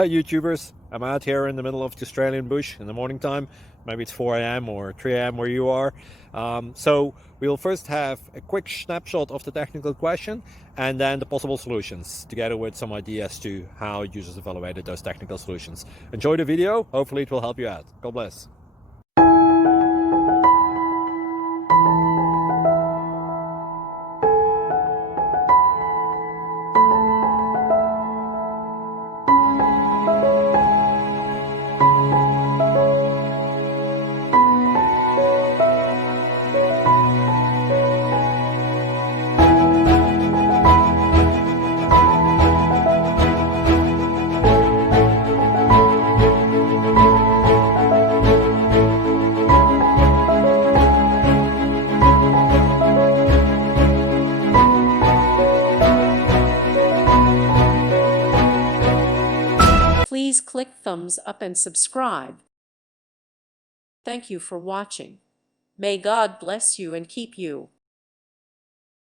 Hi YouTubers, I'm out here in the middle of the Australian bush in the morning time. Maybe it's 4 a.m. or 3 a.m. where you are. So we'll first have a quick snapshot of the technical question and then the possible solutions, together with some ideas to how users evaluated those technical solutions. Enjoy the video, hopefully it will help you out. God bless. Please click thumbs up and subscribe. Thank you for watching. May God bless you and keep you.